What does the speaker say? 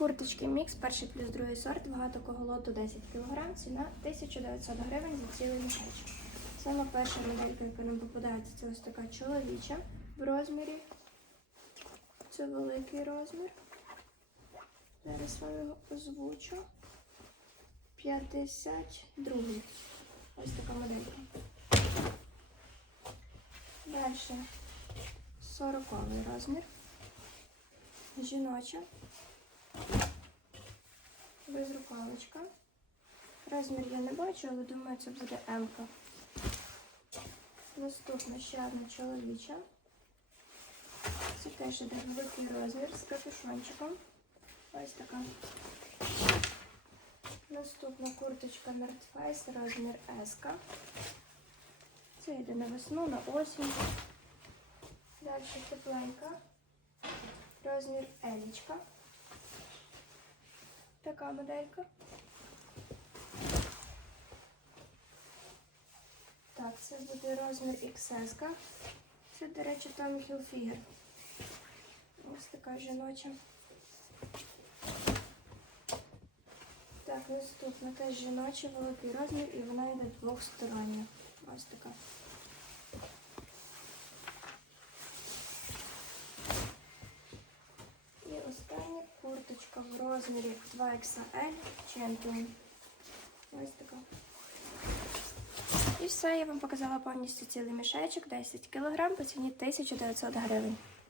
Курточки мікс, перший плюс другий сорт, вага такого лоту 10 кг, ціна 1900 гривень за цілий мішечок. Саме перша моделька, яка нам попадається, це ось така чоловіча в розмірі. Це великий розмір. Зараз вам його озвучу. 52. Ось така моделька. Далі 40 розмір. Жіноча. Без рукавичка. Розмір я не бачу, але думаю, це буде М. -ка. Наступна ще одна чоловіча. Це теж іде великий розмір з капюшончиком. Ось така. Наступна курточка North розмір S. -ка. Це йде на весну, на осінь. Далі тепленька. Розмір Елічка. Така моделька. Так, це буде розмір XS. Це, до речі, Tommy Hilfiger. Ось така жіноча. Так, наступна теж жіноча, великий розмір, і вона йде двохстороння. Ось така. І остання курточка в розмірі 2XL Champion. Ось така. І все, я вам показала повністю цілий мішечок, 10 кг по ціні 1900 гривень.